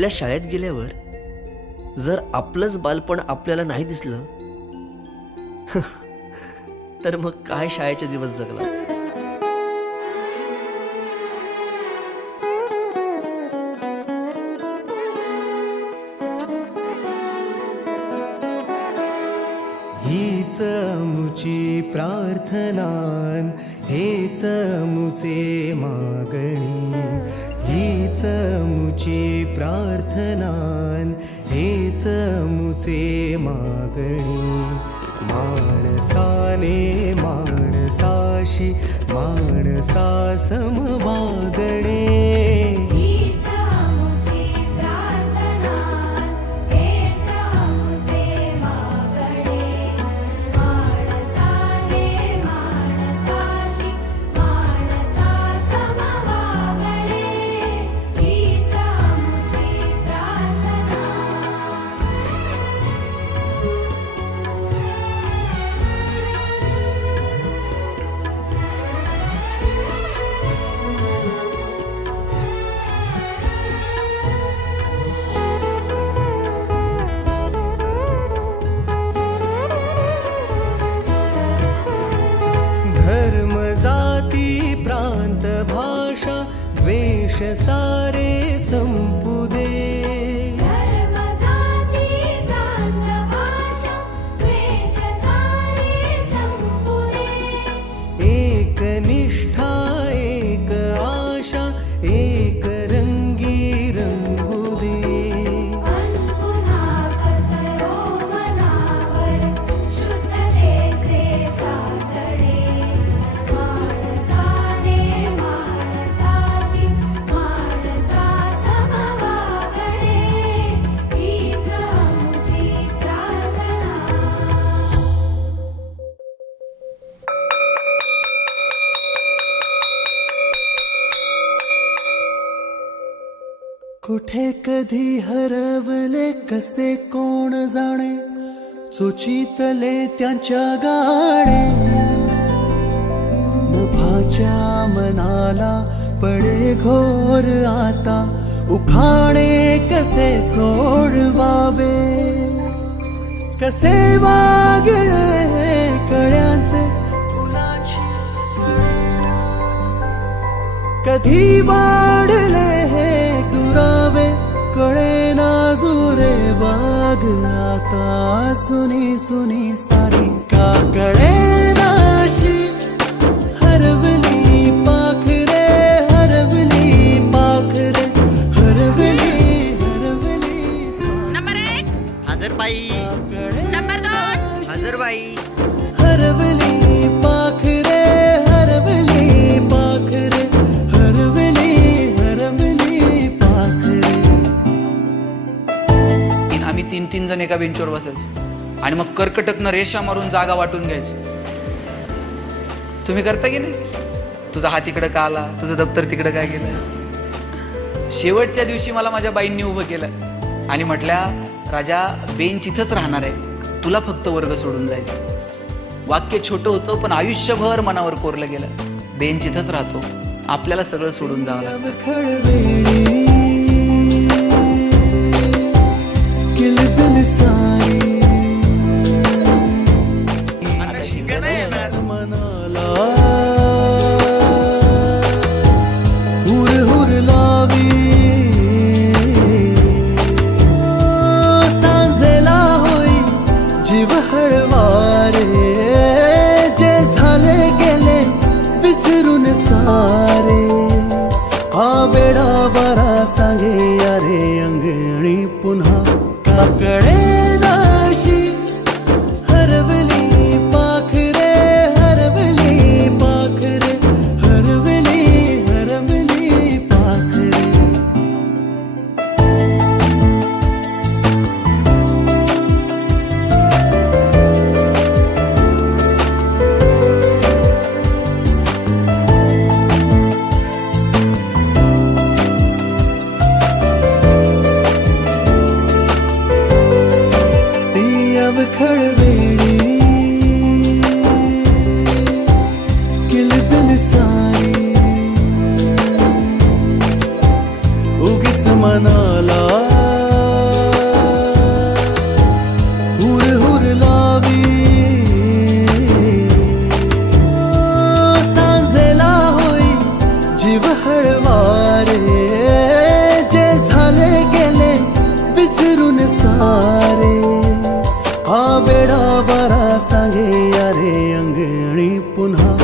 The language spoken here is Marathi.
आपल्या शाळेत गेल्यावर जर आपलंच बालपण आपल्याला नाही दिसलं तर मग काय शाळेचे दिवस जगला. हीच अमुची प्रार्थनान हेच अमुचे मागणी. हीच अमुची प्रार्थनान हेच अमुचे मागणी. माणसाने माणसाशी माणसा समवागणे. धर्म जाती प्रांत भाषा द्वेष सारे संपू दे. एक निष्ठा एक आशा एक रंगी रंगू दे. कुठे कधी हरवले कसे कोण जाणे. चोचीतले त्यांच्या गाणे. नभाच्या मनाला पडे घोर आता. उखाणे कसे सोडवावे. कसे वागळे कळ्यांचे फुलाची कळेना. कधी वाढले हे दुरावे कळेना जुरे बाग आता. सुनी सुनी सारी का कळेनाशी हरवली पाखरे. हरवली पाखरे. हरवली हरवली. नंबर 1 हजरबाई. नंबर 2 हजरबाई. हरवली पाखरे. हरवली पाखरे. हरवली हरवली पाखरे. आम्ही 3-3 जण एका बेंचवर बसायचो आणि मग कर्कटकनं रेषा मारून जागा वाटून घ्यायचो. तुम्ही करता की नाही? तुझा हात इकडं का आला, तुझं दप्तर तिकडं काय गेलं. शेवटच्या दिवशी मला माझ्या बाईंनी उभं केलं आणि म्हटल्या, राजा बेंच इथंच राहणार आहे, तुला फक्त वर्ग सोडून जायचं. वाक्य छोटं होतं पण आयुष्यभर मनावर कोरलं गेलं. बेंच इथंच राहतो, आपल्याला सगळं सोडून जावं लागतं. किलबिल सारी आता शिका नाही येणार. मनाला हुर हुर लावी. सांजेला होई जीव हळवारे. जे झाले गेले विसरून सारे. हा वेडा बरा लावी सांजेला होई जीव हळवारे जे झाले गेले विसरून सारे हा वेडा बरा सांगे यारे अंगणी पुन्हा